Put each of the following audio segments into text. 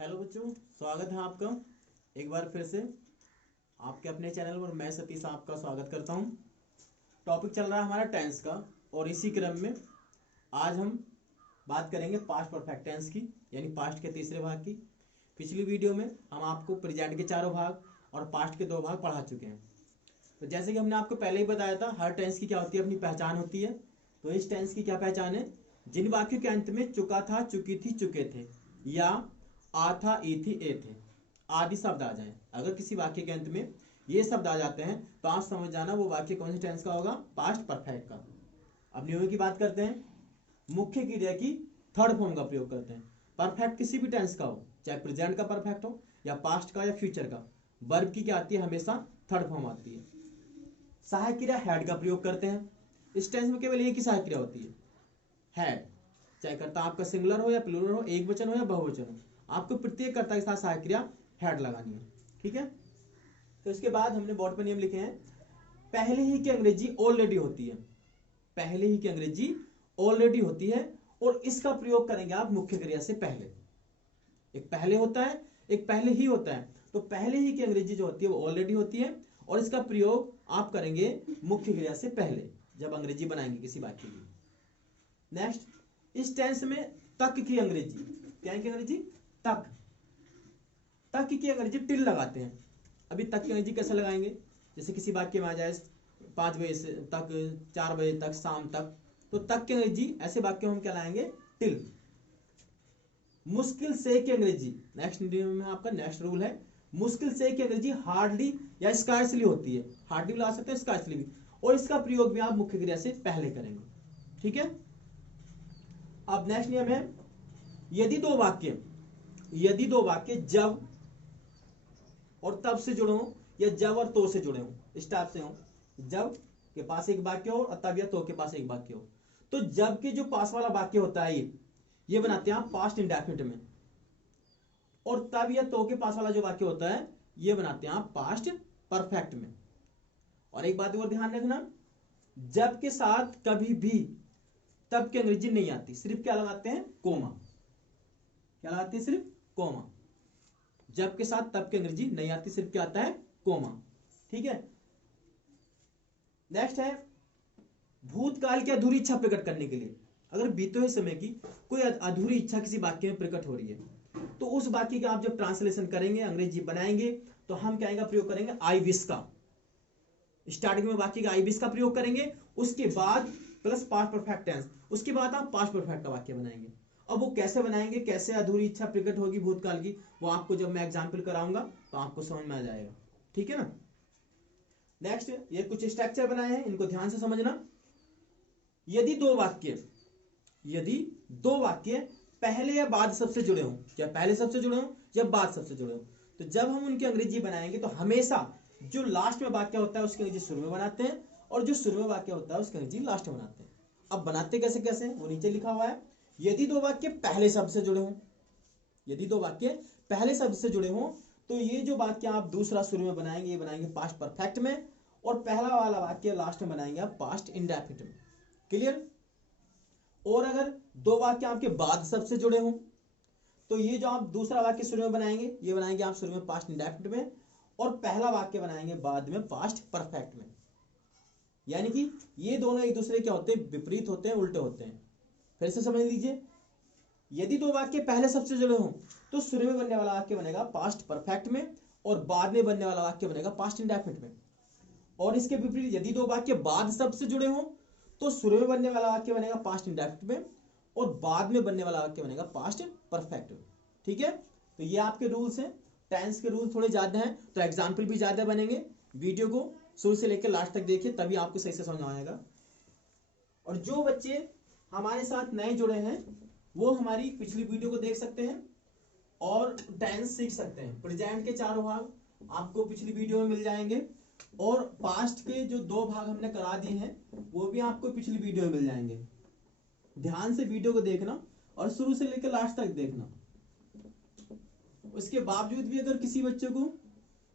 Hello बच्चों, स्वागत है आपका एक बार फिर से आपके अपने चैनल पर। मैं सतीश आपका स्वागत करता हूं। टॉपिक चल रहा है हमारा टेंस का, और इसी क्रम में आज हम बात करेंगे पास्ट परफेक्ट टेंस की, यानी पास्ट के तीसरे भाग की। पिछली वीडियो में हम आपको प्रेजेंट के चारों भाग और पास्ट के 2 भाग पढ़ा चुके हैं। तो जैसे कि हमने आपको पहले ही बताया था, हर टेंस की क्या होती है, अपनी पहचान होती है। तो इस टेंस की क्या पहचान है? जिन वाक्यों के अंत में चुका था, चुकी थी, चुके थे या आ था, ई थी, ए थे आदि शब्द आ जाएं। अगर किसी वाक्य के अंत में ये शब्द आ जाते हैं तो आप समझ जाना वो वाक्य कौन से टेंस का होगा, पास्ट परफेक्ट का। अब नियमों की बात करते हैं। मुख्य क्रिया की थर्ड फॉर्म का प्रयोग करते हैं। परफेक्ट किसी भी टेंस का हो, चाहे प्रेजेंट का परफेक्ट हो या पास्ट का या फ्यूचर का, वर्ब की क्या आती है, हमेशा थर्ड फॉर्म आती है। सहायक क्रिया हैड का प्रयोग करते हैं। इस टेंस में केवल एक ही सहायक क्रिया होती है, हैड। चाहे कर्ता आपका सिंगुलर हो या प्लूरल हो, एक वचन हो या बहुवचन हो, आपको प्रत्येक कर्ता के साथ सहायक क्रिया हैड लगानी है। ठीक है। तो इसके बाद हमने बोर्ड पर नियम लिखे हैं। पहले ही की अंग्रेजी ऑलरेडी होती है, पहले ही की अंग्रेजी ऑलरेडी होती है, और इसका प्रयोग करेंगे आप मुख्य क्रिया से पहले। एक पहले होता है, एक पहले ही होता है। तो पहले ही की अंग्रेजी जो होती है वो ऑलरेडी होती है, और इसका प्रयोग आप करेंगे मुख्य क्रिया से पहले जब अंग्रेजी बनाएंगे किसी वाक्य की। नेक्स्ट, इस टेंस में तक की अंग्रेजी, क्या की अंग्रेजी, तक। तक की अंग्रेजी टिल लगाते हैं। अभी तक की अंग्रेजी कैसे लगाएंगे? जैसे किसी वाक्य में आ जाए 5 बजे से तक, 4 बजे तक, शाम तक, तो तक की अंग्रेजी ऐसे वाक्य में हम क्या लाएंगे, टिल। मुश्किल से की अंग्रेजी, नेक्स्ट में आपका नेक्स्ट रूल है, मुश्किल से की अंग्रेजी हार्डली या स्कार्सली होती है। हार्डली भी ला सकते हैं, स्कार्सली भी, और इसका प्रयोग भी आप मुख्य क्रिया से पहले करेंगे। ठीक है। अब नेक्स्ट नियम है, यदि दो वाक्य जब और तब से जुड़े हो या जब और तो से जुड़े हो, इस टाइप से हो, जब के पास एक वाक्य हो और तब या तो के पास एक वाक्य हो, तो जब के जो पास वाला वाक्य होता है ये बनाते हैं आप पास्ट इंडेफिनिट में, और तब या तो के पास वाला जो वाक्य होता है ये बनाते हैं आप पास्ट परफेक्ट में। और एक बात और ध्यान रखना, जब के साथ कभी भी तब की अंग्रेजी नहीं आती, सिर्फ क्या लगाते हैं, कोमा। क्या लगाते हैं, सिर्फ कोमा। जब के साथ तब की अंग्रेजी नहीं आती, सिर्फ क्या आता है, कोमा। ठीक है। नेक्स्ट है, भूतकाल की अधूरी इच्छा प्रकट करने के लिए, अगर बीते हुए समय की कोई अधूरी इच्छा किसी वाक्य में प्रकट हो रही है, तो उस वाक्य का आप जब ट्रांसलेशन करेंगे, अंग्रेजी बनाएंगे, तो हम क्या का प्रयोग करेंगे, आई विश का। स्टार्टिंग में वाक्य का आई विश का प्रयोग करेंगे, उसके बाद प्लस पास्ट परफेक्ट टेंस, उसके बाद आप पास्ट परफेक्ट का वाक्य बनाएंगे। अब वो कैसे बनाएंगे, कैसे अधूरी इच्छा प्रकट होगी भूतकाल की, वो आपको जब मैं एग्जाम्पल कराऊंगा तो आपको समझ में आ जाएगा। ठीक है ना। नेक्स्ट, ये कुछ स्ट्रक्चर बनाए हैं, इनको ध्यान से समझना। यदि दो वाक्य पहले या बाद सबसे जुड़े हों, या पहले सबसे जुड़े हों या बाद सबसे जुड़े हों, तो जब हम उनकी अंग्रेजी बनाएंगे तो हमेशा जो लास्ट में वाक्य होता है उसकी अंग्रेजी शुरू में बनाते हैं, और जो शुरू में वाक्य होता है उसकी अंग्रेजी लास्ट में बनाते हैं। अब बनाते कैसे कैसे, वो नीचे लिखा हुआ है। यदि दो वाक्य पहले शब्द से जुड़े हों, यदि दो वाक्य पहले शब्द से जुड़े हों, तो ये जो वाक्य आप दूसरा शुरू में बनाएंगे, ये बनाएंगे पास्ट परफेक्ट में, और पहला वाला वाक्य लास्ट में बनाएंगे आप पास्ट इंडेफिनिट में। क्लियर। और अगर दो वाक्य आपके बाद शब्द से जुड़े हों, तो ये जो आप दूसरा वाक्य शुरू में बनाएंगे, ये बनाएंगे आप शुरू में पास्ट इंडेफिनिट में, और पहला वाक्य बनाएंगे बाद में पास्ट परफेक्ट में। यानी कि ये दोनों एक दूसरे क्या होते हैं, विपरीत होते हैं, उल्टे होते हैं। फिर से समझ लीजिए, यदि दो वाक्य पहले सबसे जुड़े हों तो शुरू में बनने वाला वाक्य बनेगा पास्ट परफेक्ट में, और बाद में बनने वाला वाक्य बनेगा पास्ट इंडेफिनिट में। और इसके विपरीत, यदि दो वाक्य बाद शब्द से जुड़े हों तो शुरू में बनने वाला वाक्य बनेगा पास्ट इंडेफिनिट में, और बाद में बनने वाला वाक्य बनेगा पास्ट परफेक्ट में। ठीक है। तो ये आपके रूल्स हैं। टेंस के रूल थोड़े ज्यादा हैं, तो एग्जाम्पल भी ज्यादा बनेंगे। वीडियो को शुरू से लेकर लास्ट तक देखिए, तभी आपको सही से समझ आएगा। और जो बच्चे हमारे साथ नए जुड़े हैं वो हमारी पिछली वीडियो को देख सकते हैं और टेंस सीख सकते हैं। प्रेजेंट के 4 भाग आपको पिछली वीडियो में मिल जाएंगे, और पास्ट के जो 2 भाग हमने करा दिए हैं वो भी आपको पिछली वीडियो में मिल जाएंगे। ध्यान से वीडियो को देखना और शुरू से लेकर लास्ट तक देखना। उसके बावजूद भी अगर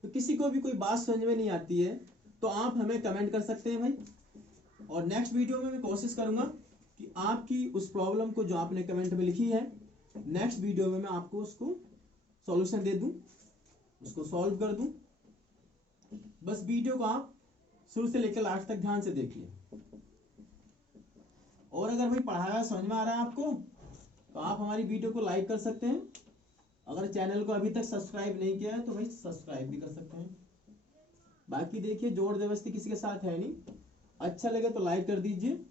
किसी को भी कोई बात समझ में नहीं आती है तो आप हमें कमेंट कर सकते हैं भाई, और नेक्स्ट वीडियो में मैं कोशिश करूंगा कि आपकी उस प्रॉब्लम को जो आपने कमेंट में लिखी है, नेक्स्ट वीडियो में मैं आपको उसको सॉल्यूशन दे दूं, उसको सॉल्व कर दूं। बस वीडियो को आप शुरू से लेकर लास्ट तक ध्यान से देखिए। और अगर भाई पढ़ाया समझ में आ रहा है आपको तो आप हमारी वीडियो को लाइक कर सकते हैं। अगर चैनल को अभी तक सब्सक्राइब नहीं किया है तो भाई सब्सक्राइब भी कर सकते हैं। बाकी देखिए जोर जबरदस्ती किसी के साथ है नहीं, अच्छा लगे तो लाइक कर दीजिए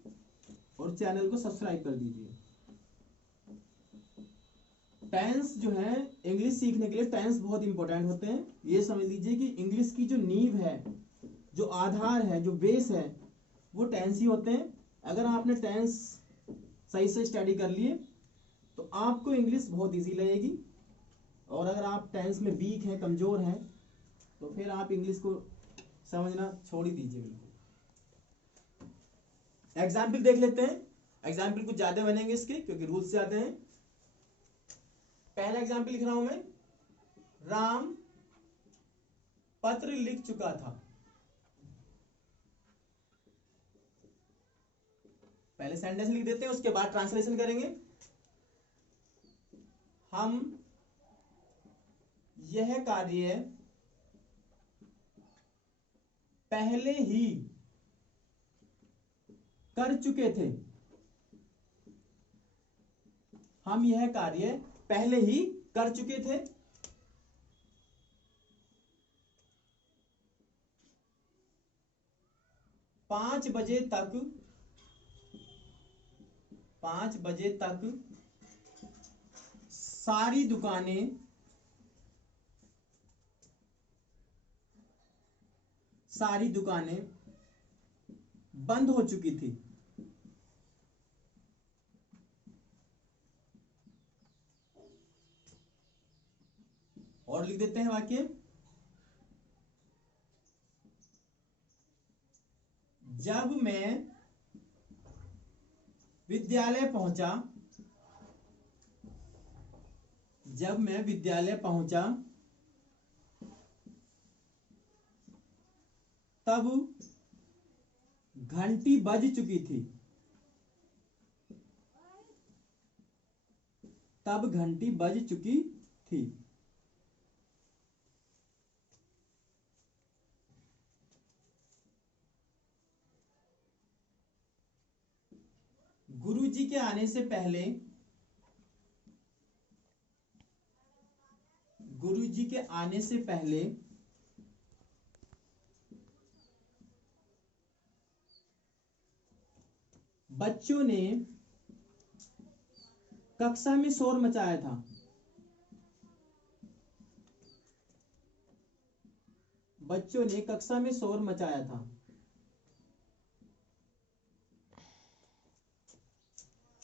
और चैनल को सब्सक्राइब कर दीजिए। टेंस जो है इंग्लिश सीखने के लिए टेंस बहुत इंपॉर्टेंट होते हैं। ये समझ लीजिए कि इंग्लिश की जो नींव है, जो आधार है, जो बेस है, वो टेंस ही होते हैं। अगर आपने टेंस सही से स्टडी कर लिए तो आपको इंग्लिश बहुत इजी लगेगी। और अगर आप टेंस में वीक हैं, कमजोर हैं, तो फिर आप इंग्लिश को समझना छोड़ ही दीजिए बिल्कुल। एग्जाम्पल देख लेते हैं। एग्जाम्पल कुछ ज्यादा बनेंगे इसके क्योंकि रूल्स ज्यादा हैं। पहला एग्जाम्पल लिख रहा हूं मैं, राम पत्र लिख चुका था। पहले सेंटेंस लिख देते हैं, उसके बाद ट्रांसलेशन करेंगे। हम यह कार्य पहले ही कर चुके थे। हम यह कार्य पहले ही कर चुके थे। पांच बजे तक सारी दुकानें बंद हो चुकी थी। और लिख देते हैं वाक्य, जब मैं विद्यालय पहुंचा तब घंटी बज चुकी थी। गुरुजी के आने से पहले बच्चों ने कक्षा में शोर मचाया था।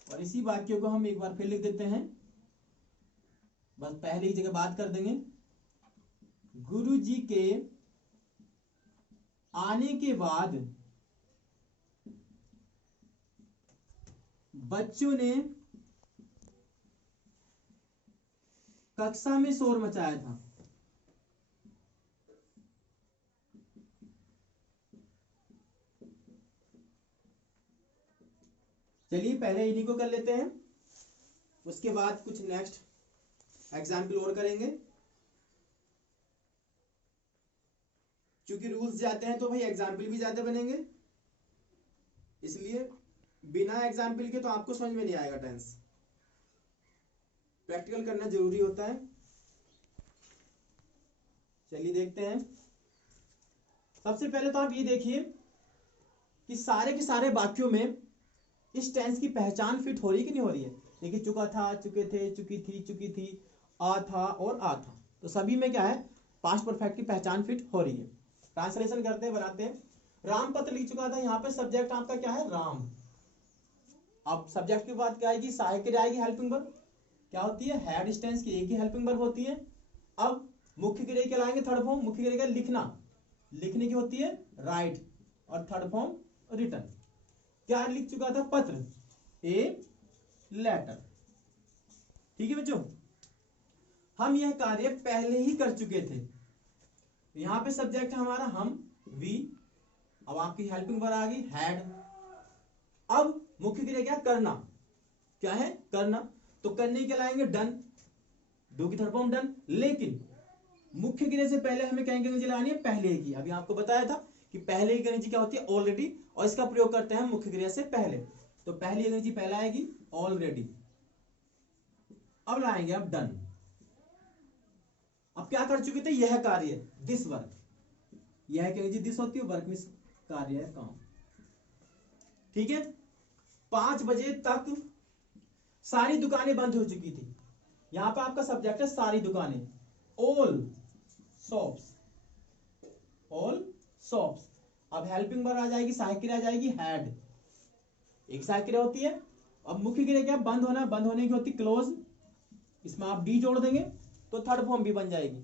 और इसी वाक्य को हम एक बार फिर लिख देते हैं, बस पहले ही जगह बात कर देंगे। गुरुजी के आने के बाद बच्चों ने कक्षा में शोर मचाया था। चलिए पहले इन्हीं को कर लेते हैं, उसके बाद कुछ नेक्स्ट एग्जाम्पल और करेंगे। क्योंकि रूल्स जाते हैं तो भाई एग्जाम्पल भी ज्यादा बनेंगे, इसलिए बिना एग्जाम्पल के तो आपको समझ में नहीं आएगा। टेंस प्रैक्टिकल करना जरूरी होता है। चलिए देखते हैं। सबसे पहले तो आप ये देखिए कि सारे के सारे वाक्यों में इस टेंस की पहचान फिट हो रही है कि नहीं हो रही है। देखिए चुका था, चुके थे, चुकी थी, आ था और आ था, तो सभी में क्या है, पास्ट परफेक्ट की पहचान फिट हो रही है। ट्रांसलेशन करते हैं, बनाते हैं। राम पत्र लिख चुका था, यहाँ पे सब्जेक्ट आपका क्या है, राम। अब सब्जेक्ट की बात क्या आएगी, सहायक क्रिया आएगी, हेल्पिंग वर्ब क्या होती है, हैड टेंस की एक ही हेल्पिंग वर्ब होती है। अब मुख्य क्रिया क्या लाएंगे, थर्ड फॉर्म। मुख्य क्रिया लिखना, लिखने की होती है राइट, और थर्ड फॉर्म रिटर्न। क्या लिख चुका था, पत्र, ए लेटर। ठीक है बच्चों, हम यह कार्य पहले ही कर चुके थे। यहां पे सब्जेक्ट है हमारा हम, वी। अब आपकी हेल्पिंग वर्ब आ गई हैड। अब मुख्य क्रिया क्या, करना, क्या है, करना। तो करने के लाएंगे डन। डू की थर्ड फॉर्म डन। लेकिन मुख्य क्रिया से पहले हमें क्या अंग्रेजी लगानी है, पहले की। अभी आपको बताया था कि पहले की अंग्रेजी क्या होती है, ऑलरेडी, और इसका प्रयोग करते हैं मुख्य क्रिया से पहले। तो पहली अंग्रेजी पहले आएगी ऑलरेडी। अब लाएंगे अब डन। अब क्या कर चुके थे, यह कार्य, दिस वर्क। यह अंग्रेजी दिस होती है, वर्क मींस कार्य है, काम। ठीक है। 5 बजे तक सारी दुकानें बंद हो चुकी थी। यहां पर आपका सब्जेक्ट है सारी दुकानें, ऑल शॉप्स, ऑल शॉप्स। अब हेल्पिंग वर्ब आ जाएगी, सहायक क्रिया आ जाएगी हैड। एक सहायक क्रिया होती है। अब मुख्य क्रिया क्या, बंद होना, बंद होने की होती क्लोज। इसमें आप डी जोड़ देंगे तो थर्ड फॉर्म भी बन जाएगी।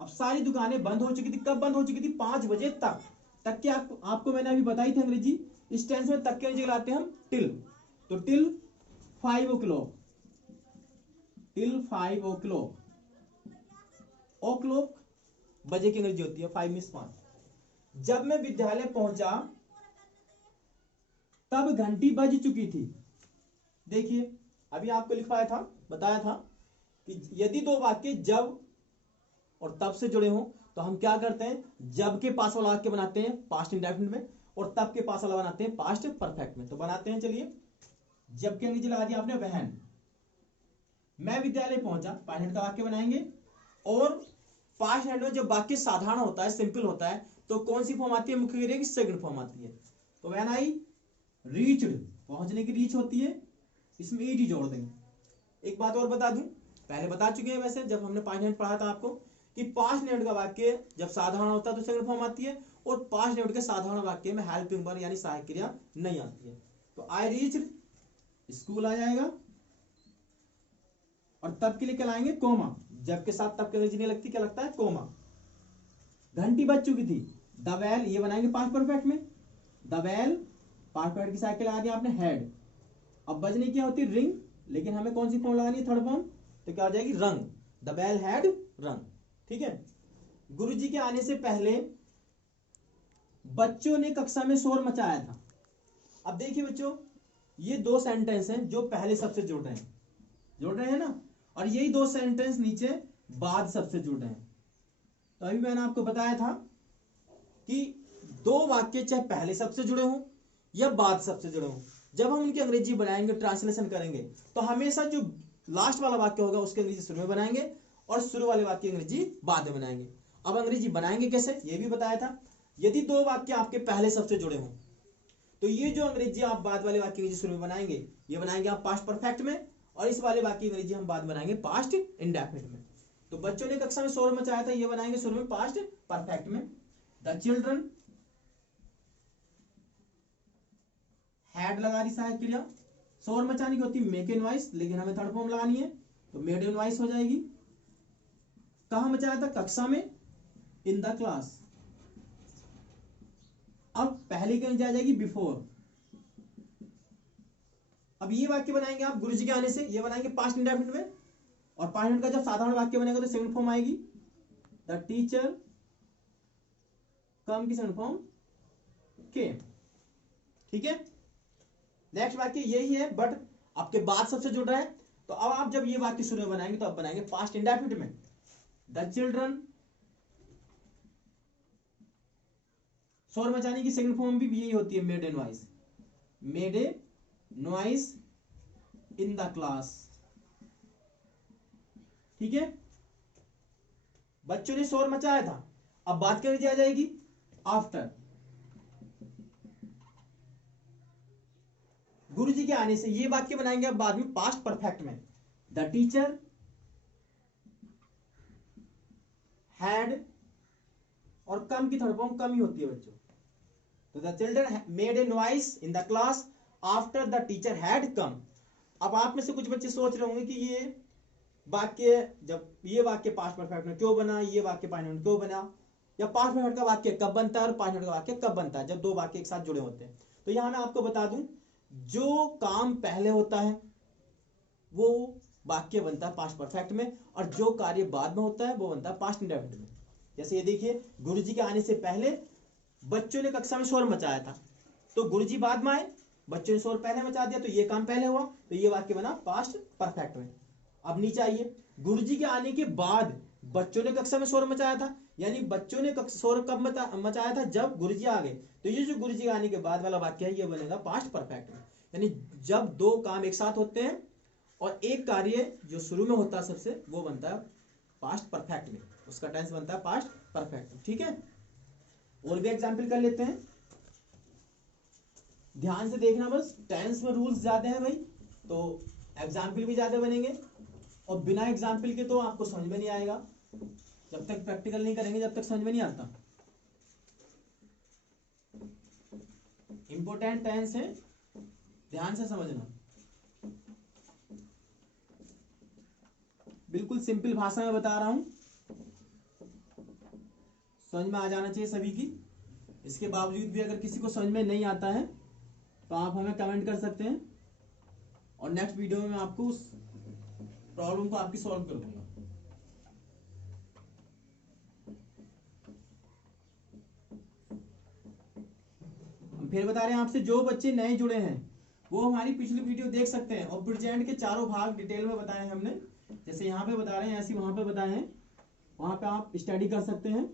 अब सारी दुकानें बंद हो चुकी थी। कब बंद हो चुकी थी, 5 बजे तक। तक के आपको मैंने अभी बताई थी अंग्रेजी। इस टेंस में तक के अंग्रेजी लाते हैं हम टिल। तो टिल 5 o'clock, टिल 5 o'clock। ओ क्लॉक बजे की अंग्रेजी होती है, 5 मींस 5। जब मैं विद्यालय पहुंचा तब घंटी बज चुकी थी। देखिए अभी आपको लिखवाया था, बताया था कि यदि दो वाक्य जब और तब से जुड़े हों तो हम क्या करते हैं, जब के पास वाला वाक्य बनाते हैं पास्ट इंडेफिनिट में, और तब के पास वाला बनाते हैं पास्ट परफेक्ट में। तो बनाते हैं, चलिए। जब के अंग्रेजी लगा दिया आपने वहन। मैं विद्यालय पहुंचा, पास्ट टेंस का वाक्य बनाएंगे। और पास्ट टेंस में जब वाक्य साधारण होता है, सिंपल होता है, तो कौन सी फॉर्म आती है, मुख्य क्रिया की सेकंड फॉर्म आती है। तो व्हेन आई रीच्ड, पहुंचने की रीच होती है, इसमें ईडी जोड़ देंगे। एक बात और बता दूं, पहले बता चुके हैं वैसे, जब हमने पास्ट टेंस पढ़ा था आपको, कि पास्ट टेंस का वाक्य जब साधारण होता है तो सेकंड फॉर्म आती है, और पास्ट टेंस के साधारण वाक्य में हेल्पिंग वर्ब यानी सहायक क्रिया नहीं आती है। तो आई रीच्ड, स्कूल आ जाएगा। और तब के लिए क्या लाएंगे, कोमा। जब के साथ तब के अंग्रेजी नहीं लगती, क्या लगता है, कोमा। घंटी बज चुकी थी, द बेल, ये बनाएंगे पास्ट परफेक्ट में। द बेल पास्ट परफेक्ट की सहायक लगा दिया आपने हैड। अब बजने क्या होती है, रिंग, लेकिन हमें कौन सी फॉर्म लगानी है, थर्ड फॉर्म। तो क्या हो जाएगी, रंग। द बेल हैड रंग। ठीक है। गुरुजी के आने से पहले बच्चों ने कक्षा में शोर मचाया था। अब देखिए बच्चों, ये दो सेंटेंस हैं जो पहले सबसे जुड़ रहे हैं ना, और यही दो सेंटेंस नीचे बाद सबसे जुड़ रहे हैं। तो अभी मैंने आपको बताया था कि दो वाक्य चाहे पहले सबसे जुड़े हों या बाद सबसे जुड़े हों, जब हम उनकी अंग्रेजी बनाएंगे, ट्रांसलेशन करेंगे, तो हमेशा जो लास्ट वाला वाक्य होगा उसकी अंग्रेजी शुरू में बनाएंगे और शुरू वाले वाक्य की अंग्रेजी बाद में बनाएंगे। अब अंग्रेजी बनाएंगे कैसे, ये भी बताया था। यदि दो वाक्य आपके पहले सबसे जुड़े हों तो ये जो अंग्रेजी आप बाद वाले वाक्य की शुरू में बनाएंगे, ये बनाएंगे आप पास्ट परफेक्ट में, और इस वाले वाक्य की अंग्रेजी हम बाद बनाएंगे पास्ट इंडेफिनिट में। तो बच्चों ने कक्षा में शोर मचाया था, ये बनाएंगे शुरू में पास्ट परफेक्ट में। द चिल्ड्रन, हैड लगा दी सहायक क्रिया। शोर मचाने की होती है मेक ए नॉइस, लेकिन हमें थर्ड फॉर्म लगानी है, तो मेड ए नॉइस हो जाएगी। कहां मचाया था, कक्षा में, इन द क्लास। अब पहले की आ जाएगी बिफोर। अब ये वाक्य बनाएंगे आप गुरुजी के आने से, ये बनाएंगे पास्ट इंडेफिनिट में, और पास्ट इंडेफिनिट का जब साधारण वाक्य बनेगा तो सेकंड फॉर्म आएगी, द टीचर कम की सेकंड फॉर्म केम। ठीक है। नेक्स्ट वाक्य यही है, बट आपके बाद सबसे जुड़ रहा है। तो अब आप जब ये वाक्य शुरू में बनाएंगे तो आप बनाएंगे पास्ट इंडेफिनिट में, द चिल्ड्रन। शोर मचाने की सेकंड फॉर्म भी यही होती है, made a noise, made a noise in the class. ठीक है। बच्चों ने शोर मचाया था, अब बात कर दी आ जाएगी आफ्टर। गुरुजी के आने से, ये वाक्य बनाएंगे अब बाद में पास्ट परफेक्ट में, द टीचर हैड, और कम की थर्ड फॉर्म कम ही होती है बच्चों। तो the children made a noise in the class after the teacher had come. अब आप में से कुछ बच्चे सोच रहे होंगे कि ये वाक्य, जब ये वाक्य पास्ट परफेक्ट में क्यों बना, ये वाक्य पास्ट में क्यों बना, या पास्ट परफेक्ट का वाक्य कब बनता है और पास्ट परफेक्ट का वाक्य कब बनता है, जब दो वाक्य एक साथ जुड़े होते हैं। तो यहां मैं आपको बता दूं, जो काम पहले होता है वो वाक्य बनता है पास्ट परफेक्ट में, और जो कार्य बाद में होता है वो बनता है पास्ट इंडेफिनिट में। जैसे ये देखिए, गुरुजी के आने से पहले बच्चों ने कक्षा में शोर मचाया था, तो गुरुजी बाद में आए, बच्चों ने शोर पहले मचा दिया, तो ये काम पहले हुआ, तो ये वाक्य बना पास्ट परफेक्ट में। अब नीचे आइए, गुरुजी के आने के बाद बच्चों ने कक्षा में शोर मचाया था, यानी बच्चों ने शोर कब मचाया था, जब गुरुजी आ गए। तो ये जो गुरुजी के आने के बाद वाला वाक्य है ये बनेगा पास्ट परफेक्ट में, यानी जब दो काम एक साथ होते हैं और एक कार्य जो शुरू में होता है सबसे वो बनता है पास्ट परफेक्ट में, उसका टेंस बनता है पास्ट परफेक्ट। ठीक है, और भी एग्जाम्पल कर लेते हैं, ध्यान से देखना, बस टेंस में रूल्स ज्यादा हैं भाई, तो एग्जाम्पल भी ज्यादा बनेंगे, और बिना एग्जाम्पल के तो आपको समझ में नहीं आएगा, जब तक प्रैक्टिकल नहीं करेंगे जब तक समझ में नहीं आता। इंपॉर्टेंट टेंस है, ध्यान से समझना, बिल्कुल सिंपल भाषा में बता रहा हूं, समझ में आ जाना चाहिए सभी की। इसके बावजूद भी अगर किसी को समझ में नहीं आता है तो आप हमें कमेंट कर सकते हैं, और नेक्स्ट वीडियो में मैं आपको उस प्रॉब्लम को आपकी सॉल्व कर दूंगा। हम फिर बता रहे हैं आपसे, जो बच्चे नए जुड़े हैं वो हमारी पिछली वीडियो देख सकते हैं, और प्रेजेंट के चारों भाग डिटेल में बताए हैं हमने, जैसे यहाँ पे बता रहे हैं ऐसे वहां पे बताए हैं, वहां पे आप स्टडी कर सकते हैं।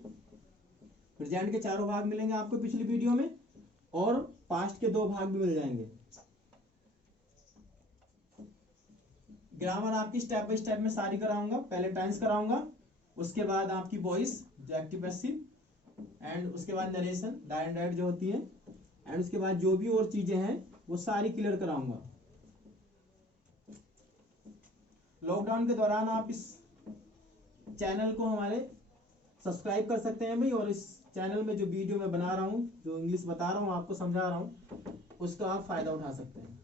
प्रेजेंट के चारों भाग मिलेंगे आपको पिछली वीडियो में, और पास्ट के 2 भाग भी मिल जाएंगे। ग्रामर आपकी स्टेप बाय स्टेप में सारी कराऊंगा, पहले टेंस कराऊंगा, उसके बाद आपकी वॉइस जो एक्टिव पैसिव, एंड उसके बाद नरेशन डाई एंड राइट जो होती है, एंड उसके बाद जो भी और चीजें हैं वो सारी क्लियर कराऊंगा। लॉकडाउन के दौरान आप इस चैनल को हमारे सब्सक्राइब कर सकते हैं भाई, और इस चैनल में जो वीडियो मैं बना रहा हूँ, जो इंग्लिश बता रहा हूँ आपको समझा रहा हूँ, उसका आप फायदा उठा सकते हैं।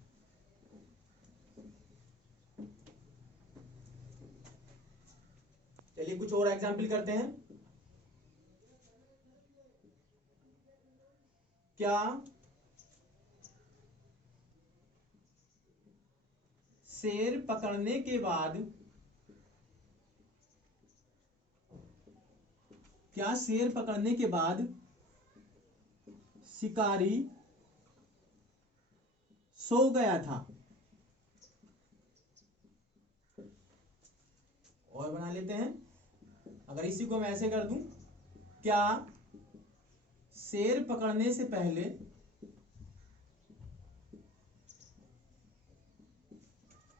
चलिए कुछ और एग्जाम्पल करते हैं। क्या शेर पकड़ने के बाद, क्या शेर पकड़ने के बाद शिकारी सो गया था? और बना लेते हैं, अगर इसी को मैं ऐसे कर दूं, क्या शेर पकड़ने से पहले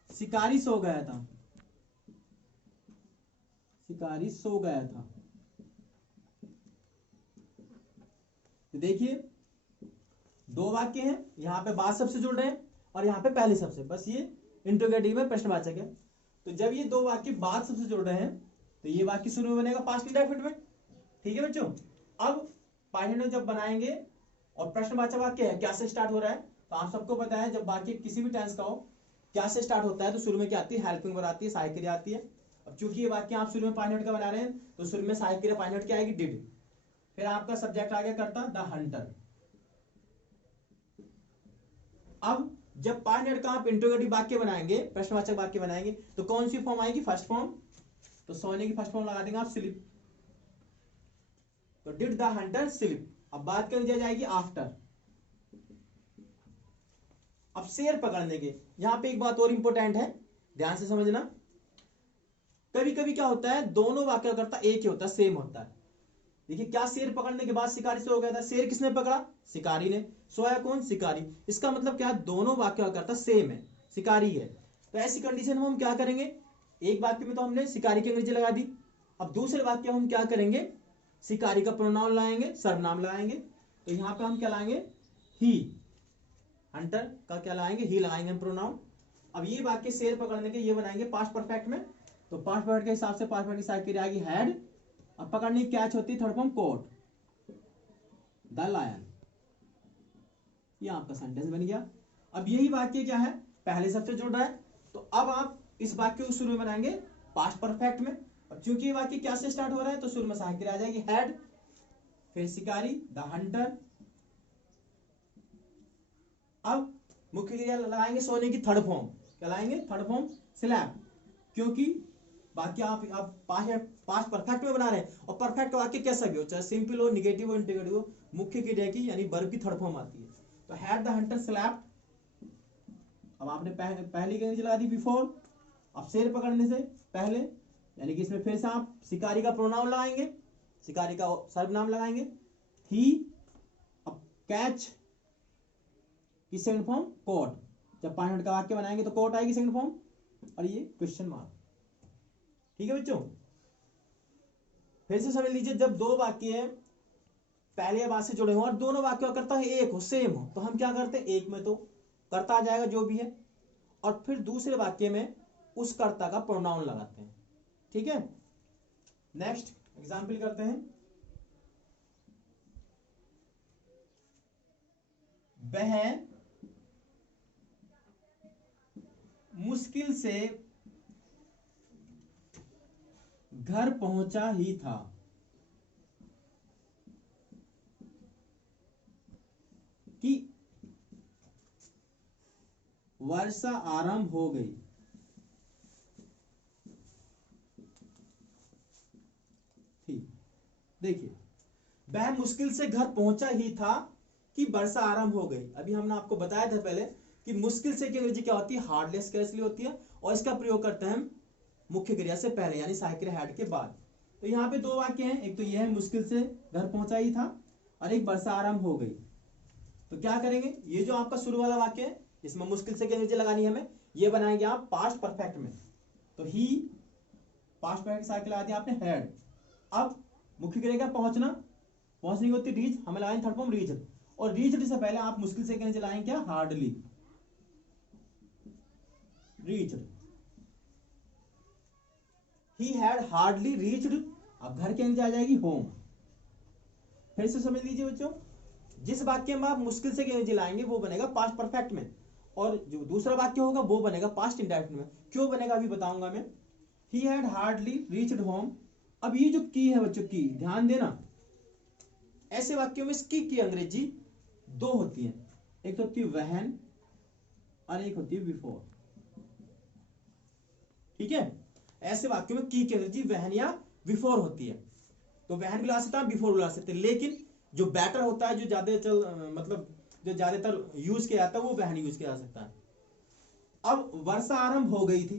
शिकारी सो गया था? शिकारी सो गया था। तो देखिए 2 वाक्य हैं, यहां पे बाद शब्द से जुड़ रहे हैं और यहां पे पहले शब्द से, बस ये इंट्रोगेटिव में प्रश्नवाचक है। तो जब ये 2 वाक्य बाद शब्द से जुड़ रहे हैं तो ये वाक्य शुरू में बनेगा पास्ट इंडेफिनिट में। ठीक है बच्चों, अब पास्ट जब बनाएंगे और प्रश्नवाचक वाक्य है क्या से स्टार्ट हो रहा है, तो आप सबको पता है जब वाक्य किसी भी टेंस का हो क्या से स्टार्ट होता है तो शुरू में क्या आती है, हेल्पिंग वर्ब आती है, सहायक क्रिया आती है। अब चूंकि ये वाक्य आप शुरू में 5 मिनट का बना रहे हैं तो शुरू में सहायक क्रिया 5 मिनट की आएगी, डिड, फिर आपका सब्जेक्ट आ गया करता द हंटर। अब जब 5 मिनट का आप इंट्रोगेटिव वाक्य बनाएंगे, प्रश्नवाचक वाक्य बनाएंगे, तो कौन सी फॉर्म आएगी, फर्स्ट फॉर्म, तो सोने की फर्स्ट फॉर्म लगा देंगे आप स्लिप, तो डिड द हंटर स्लिप। अब बात कर दी जाएगी आफ्टर। अब शेर पकड़ने के, यहां पे एक बात और इंपॉर्टेंट है, ध्यान से समझना, कभी कभी क्या होता है दोनों वाक्यकर्ता एक ही होता है, सेम होता है। देखिए क्या शेर पकड़ने के बाद शिकारी सो गया था, शेर किसने पकड़ा, शिकारी ने, सोया कौन, शिकारी। इसका मतलब क्या, दोनों वाक्यकर्ता सेम है, शिकारी है। तो ऐसी कंडीशन में हम क्या करेंगे, एक वाक्य में तो हमने शिकारी की अंग्रेजी लगा दी, अब दूसरे वाक्य में हम क्या करेंगे, शिकारी का प्रोनाउन लाएंगे, सर्वनाम लाएंगे। तो यहां पे हम क्या लाएंगे, ही, हंटर का क्या लाएंगे, ही लगाएंगे प्रोनाउन। अब ये वाक्य शेर पकड़ने के ये बनाएंगे पास्ट परफेक्ट में, तो पास्ट परफेक्ट के हिसाब से पास्ट परफेक्ट की सहायक क्रिया आएगी हैड, अब पकड़ने की कैच होती है third form caught, the lion. ये आपका सेंटेंस बन गया। अब यही वाक्य क्या है, पहले सबसे जुड़ रहा है, तो अब आप इस वाक्य को शुरू में बनाएंगे पास्ट परफेक्ट में। अब क्योंकि ये वाक्य क्या से स्टार्ट हो रहा है तो शुरू में सहायक क्रिया आ जाएगी हैड, फिर शिकारी द हंटर। अब मुख्य क्रिया लगाएंगे सोने की थर्ड फॉर्म, क्या लाएंगे, थर्ड फॉर्म स्लैप, क्योंकि वाक्य आप पास्ट परफेक्ट में बना रहे हैं, और परफेक्ट वाक्य कैसा भी हो, चाहे सिंपल हो, निगेटिव हो, इंटीग्रेटिव हो, मुख्य क्रिया की यानी वर्ब की थर्ड फॉर्म आती है। तो हैड द हंटर स्लैप्ड, अब आपने पहली अंग्रेजी लगा दी बिफोर, अब शेर पकड़ने से पहले, यानी कि इसमें फिर से आप शिकारी का प्रोनाउन लगाएंगे, शिकारी का सर्वनाम लगाएंगे। ही, अब कैच की सेकंड फॉर्म कॉट, जब 5 मिनट का वाक्य बनाएंगे तो कॉट आएगी सेकंड फॉर्म, और ये क्वेश्चन मार्क। ठीक है बच्चों, फिर से समझ लीजिए, जब दो वाक्य पहले बात से जुड़े हो और दोनों वाक्यों का कर्ता है एक हो, सेम हो, तो हम क्या करते हैं, एक में तो कर्ता आ जाएगा जो भी है, और फिर दूसरे वाक्य में उस कर्ता का प्रोनाउन लगाते हैं। ठीक है, नेक्स्ट एग्जाम्पल करते हैं। वह मुश्किल से घर पहुंचा ही था कि वर्षा आरंभ हो गई। ठीक, देखिए, वह मुश्किल से घर पहुंचा ही था कि वर्षा आरंभ हो गई। अभी हमने आपको बताया था पहले कि मुश्किल से की अंग्रेजी क्या होती है, हार्डलेस केसली होती है, और इसका प्रयोग करते हैं हम मुख्य क्रिया से पहले यानी साइकिल हैड के बाद। तो यहाँ पे दो वाक्य हैं, एक तो यह है मुश्किल से घर पहुंचा ही था, और एक वर्षा आरंभ हो गई। तो क्या करेंगे, ये जो आपका शुरू वाला वाक्य है इसमें मुश्किल से की अंग्रेजी लगानी है हमें, ये बनाएंगे आप पास्ट परफेक्ट में। तो ही पास्ट परफेक्ट साइकिल लगा दिया आपने हैड। अब मुख्य क्रिया क्या, पहुंचना, पहुंचने की होती है रीच, हमें लगाएंगे थर्ड फॉर्म रीच, और रीच्ड से पहले आप मुश्किल से कहने चलाएंगे क्या, hardly, reached. He had hardly reached, अब घर के अंदर आ जाएगी होम। फिर से समझ लीजिए बच्चों, जिस वाक्य में आप मुश्किल से कहने चलाएंगे वो बनेगा पास्ट परफेक्ट में, और जो दूसरा वाक्य होगा वो बनेगा पास्ट इंडेफिनिट में। क्यों बनेगा अभी बताऊंगा मैं। He had hardly reached home. अब ये जो की है बच्चों, की ध्यान देना, ऐसे वाक्यों में इसकी की अंग्रेजी दो होती है, एक तो होती है व्हेन और एक होती है बिफोर। ठीक है, ऐसे वाक्यों में की अंग्रेजी व्हेन या बिफोर होती है। तो व्हेन भी ला सकता है, बिफोर भी ला सकते हैं, लेकिन जो बेटर होता है, जो ज्यादा मतलब जो ज्यादातर यूज किया जाता है वो व्हेन यूज किया जा सकता है। अब वर्षा आरंभ हो गई थी,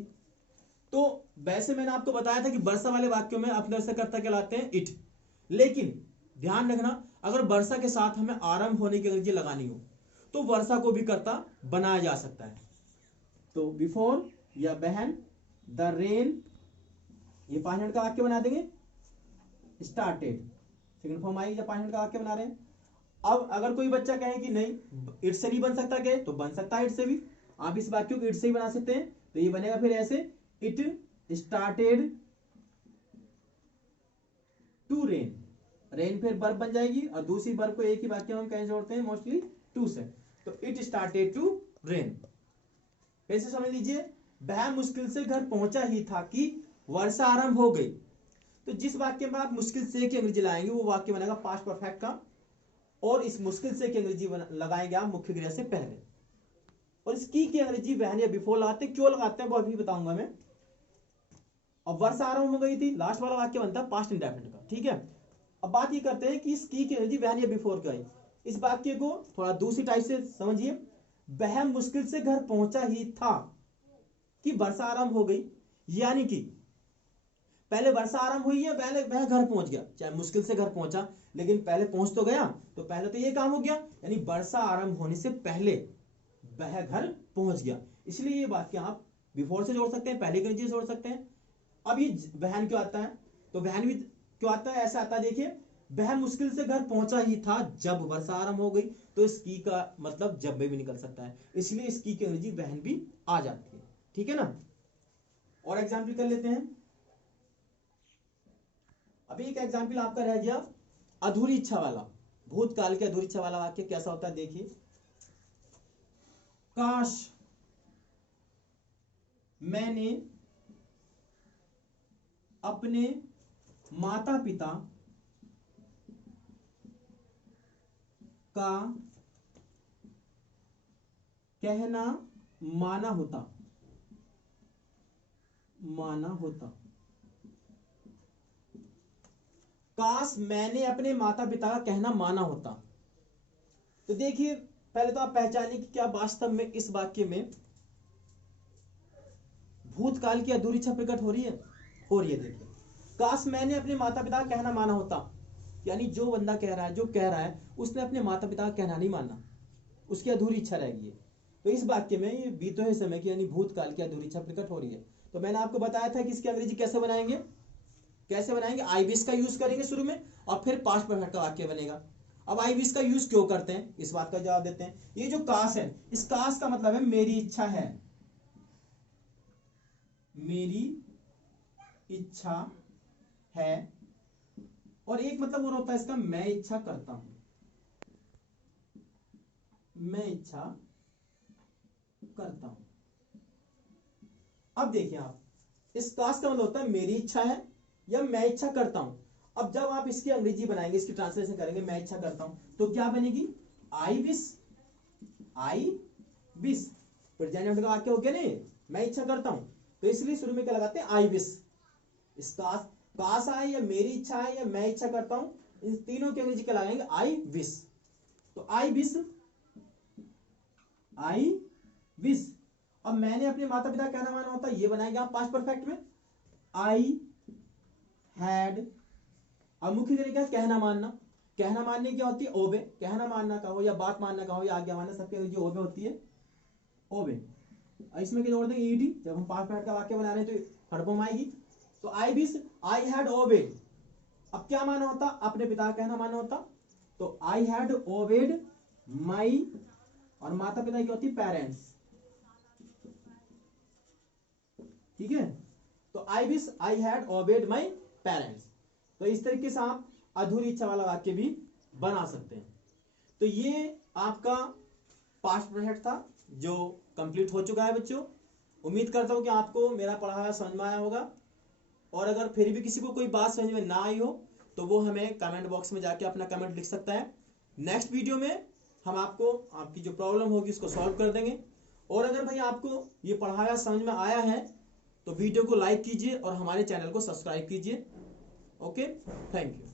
तो वैसे मैंने आपको बताया था कि वर्षा वाले वाक्यों में अपने से कर्ता कहलाते हैं इट, लेकिन ध्यान रखना अगर वर्षा के साथ हमें आरंभ होने की अंग्रेजी लगानी हो तो वर्षा को भी कर्ता बनाया जा सकता है। तो बिफोर या व्हेन द रेन, ये 5 मिनट का वाक्य बना देंगे, स्टार्टेड सेकंड फॉर्म आएगी जब 5 मिनट का वाक्य बना रहे हैं। अब अगर कोई बच्चा कहे कि नहीं इट से नहीं बन सकता, क्या तो बन सकता है इट से भी, आप इस वाक्य को इट से ही बना सकते हैं। तो ये बनेगा फिर ऐसे, it started to rain, rain फिर वर्ब बन जाएगी, और दूसरी वर्ब को एक ही वाक्य में हम कैसे जोड़ते हैं मोस्टली टू से, तो इट स्टार्टेड टू रेन। फिर से समझ लीजिए, वह मुश्किल से घर पहुंचा ही था कि वर्षा आरंभ हो गई। तो जिस वाक्य में आप मुश्किल से की अंग्रेजी लाएंगे वो वाक्य बनेगा पास्ट परफेक्ट का, और इस मुश्किल से की अंग्रेजी लगाएंगे आप मुख्य क्रिया से पहले, और इसकी की अंग्रेजी व्हेन या बिफोर लगाते हैं। क्यों लगाते हैं वो अभी बताऊंगा मैं। अब वर्षा आरंभ हो गई थी, लास्ट वाला वाक्य बनता है पास्ट इंडेफिनिट का। ठीक है, अब बात ये करते हैं कि इस की अंग्रेजी व्हेन या बिफोर का है। इस वाक्य को थोड़ा दूसरी टाइप से समझिए, वह मुश्किल से घर पहुंचा ही था कि वर्षा आरंभ हो गई, यानी कि पहले वर्षा आरंभ हुई है, पहले वह घर पहुंच गया, चाहे मुश्किल से घर पहुंचा लेकिन पहले पहुंच तो गया, तो पहले तो ये काम हो गया, यानी वर्षा आरंभ होने से पहले वह घर पहुंच गया। इसलिए ये वाक्य आप बिफोर से जोड़ सकते हैं, पहले के से जोड़ सकते हैं। अब ये वहन क्यों आता है, तो वहन भी क्यों आता है, ऐसा आता है देखिए, वह मुश्किल से घर पहुंचा ही था जब वर्षा आरंभ हो गई, तो इसकी का मतलब जब में भी निकल सकता है, इसलिए इसकी की अंग्रेजी वहन भी आ जाती है। ठीक है ना, और एग्जाम्पल कर लेते हैं। अभी एक एग्जाम्पल आपका रह गया अधूरी इच्छा वाला, भूतकाल के अधूरी इच्छा वाला वाक्य कैसा होता है देखिए, काश मैंने अपने माता पिता का कहना माना होता, माना होता। काश मैंने अपने माता पिता का कहना माना होता। तो देखिए पहले तो आप पहचानिए कि क्या वास्तव में इस वाक्य में भूतकाल की अधूरी इच्छा प्रकट हो रही है। और ये देखिए, काश मैंने अपने माता पिता का कहना माना होता, यानी जो बंदा कह रहा है, जो कह रहा है, उसने अपने माता पिता का कहना नहीं माना, उसकी अधूरी इच्छा रहेगी है। तो इस वाक्य में ये बीते हुए समय की यानी भूतकाल की अधूरी इच्छा प्रकट हो रही है। तो मैंने आपको बताया था कि इसकी अंग्रेजी कैसे बनाएंगे, कैसे बनाएंगे, आई विश का यूज करेंगे शुरू में और फिर पास्ट परफेक्ट का वाक्य बनेगा। अब आई विश का यूज क्यों करते हैं, इस बात का जवाब देते हैं। ये जो काश है, इस काश का मतलब है मेरी इच्छा है, मेरी इच्छा है, और एक मतलब और होता है इसका मैं इच्छा करता हूं, मैं इच्छा करता हूं। अब देखिए आप, इस काश का मतलब होता है मेरी इच्छा है या मैं इच्छा करता हूं। अब जब आप इसकी अंग्रेजी बनाएंगे, इसकी ट्रांसलेशन करेंगे, मैं इच्छा करता हूं, तो क्या बनेगी, आई विश, आई विश, प्रेजेंट का वाक्य हो गया नहीं, मैं इच्छा करता हूं, तो इसलिए शुरू में क्या लगाते हैं, आई विश। इस काश है या मेरी इच्छा है या मैं इच्छा करता हूं, इन तीनों के अंग्रेजी क्या लगाएंगे, आई विश। तो आई विश, आई विश। अब मैंने अपने माता पिता कहना माना होता है, ये बनाएंगे आप पास्ट परफेक्ट में, आई हैड। अब मुख्य तरीका कहना मानना, कहना मानने क्या होती है, ओबे। कहना मानना का हो या बात मानना का हो या आज्ञा मानना, सबके अंग्रेजी ओबे होती है, ओबे। इसमें क्या जोड़ देंगे, ईडी। जब हम पास्ट परफेक्ट का वाक्य बना रहे हैं तो हर फॉर्म आएगी। तो I wish I had obeyed. अब क्या माना होता, अपने पिता का कहना माना होता, तो आई हैड ओबेड माई, और माता पिता की होती पेरेंट्स, ठीक है। तो I wish I had obeyed my parents. तो इस तरीके से आप अधूरी इच्छा वाला वाक्य भी बना सकते हैं। तो ये आपका पास्ट परफेक्ट था जो कंप्लीट हो चुका है बच्चों। उम्मीद करता हूं कि आपको मेरा पढ़ाया समझ में आया होगा, और अगर फिर भी किसी को कोई बात समझ में ना आई हो तो वो हमें कमेंट बॉक्स में जाके अपना कमेंट लिख सकता है। नेक्स्ट वीडियो में हम आपको आपकी जो प्रॉब्लम होगी उसको सॉल्व कर देंगे। और अगर भाई आपको ये पढ़ाया समझ में आया है तो वीडियो को लाइक कीजिए और हमारे चैनल को सब्सक्राइब कीजिए। Okay, thank you.